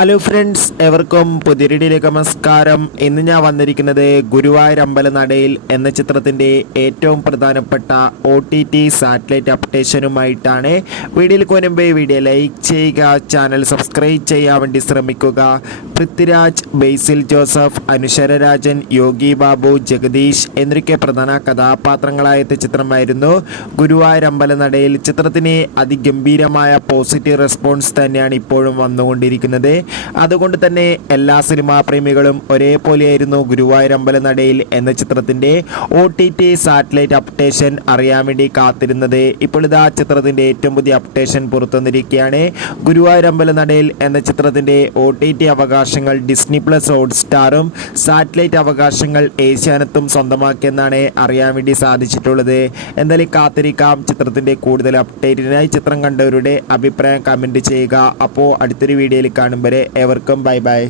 Hello friends, എവർക്കും പുതിയൊരിടിയിലേക്ക് നമസ്കാരം. ഇന്ന് ഞാൻ വന്നിരിക്കുന്നത് ഗുരുവായൂർ അമ്പലനടയിൽ എന്ന ചിത്രത്തിൻ്റെ ഏറ്റവും പ്രധാനപ്പെട്ട OTT സാറ്റലൈറ്റ് അപ്ഡേഷനുമായിട്ടാണ്. വീഡിയോയിലേക്ക് മുൻപേ വീഡിയോ ലൈക്ക് ചെയ്യുക, ചാനൽ സബ്സ്ക്രൈബ് ചെയ്യാൻ വേണ്ടി ശ്രമിക്കുക. പൃഥ്വിരാജ്, ബേസിൽ ജോസഫ്, അനുശ്വര രാജൻ, യോഗി ബാബു, ജഗദീഷ് എന്നൊക്കെ പ്രധാന കഥാപാത്രങ്ങളായ ചിത്രമായിരുന്നു ഗുരുവായൂർ അമ്പലനടയിൽ. ചിത്രത്തിന് അതിഗംഭീരമായ പോസിറ്റീവ് റെസ്പോൺസ് തന്നെയാണ് ഇപ്പോഴും വന്നുകൊണ്ടിരിക്കുന്നത്. അതുകൊണ്ട് തന്നെ എല്ലാ സിനിമാ പ്രേമികളും ഒരേപോലെയായിരുന്നു ഗുരുവായൂർ അമ്പലനടയിൽ എന്ന ചിത്രത്തിൻ്റെ OTT സാറ്റലൈറ്റ് അപ്ഡേഷൻ അറിയാൻ വേണ്ടി കാത്തിരുന്നത്. ഇപ്പോൾ ഇതാ ചിത്രത്തിൻ്റെ ഏറ്റവും പുതിയ അപ്ഡേഷൻ പുറത്തുവന്നിരിക്കുകയാണ്. ഗുരുവായൂർ അമ്പലനടയിൽ എന്ന ചിത്രത്തിൻ്റെ OTT അവകാശങ്ങൾ ഡിസ്നി പ്ലസ് ഹോട്ട്സ്റ്റാറും സാറ്റലൈറ്റ് അവകാശങ്ങൾ ഏഷ്യാനെറ്റും സ്വന്തമാക്കിയെന്നാണ് അറിയാൻ വേണ്ടി സാധിച്ചിട്ടുള്ളത്. എന്തായാലും കാത്തിരിക്കാം ചിത്രത്തിൻ്റെ കൂടുതൽ അപ്ഡേറ്റിനായി. ചിത്രം കണ്ടവരുടെ അഭിപ്രായം കമൻറ്റ് ചെയ്യുക. അപ്പോൾ അടുത്തൊരു വീഡിയോയിൽ കാണും വരെ എവർക്കും ബൈ ബൈ.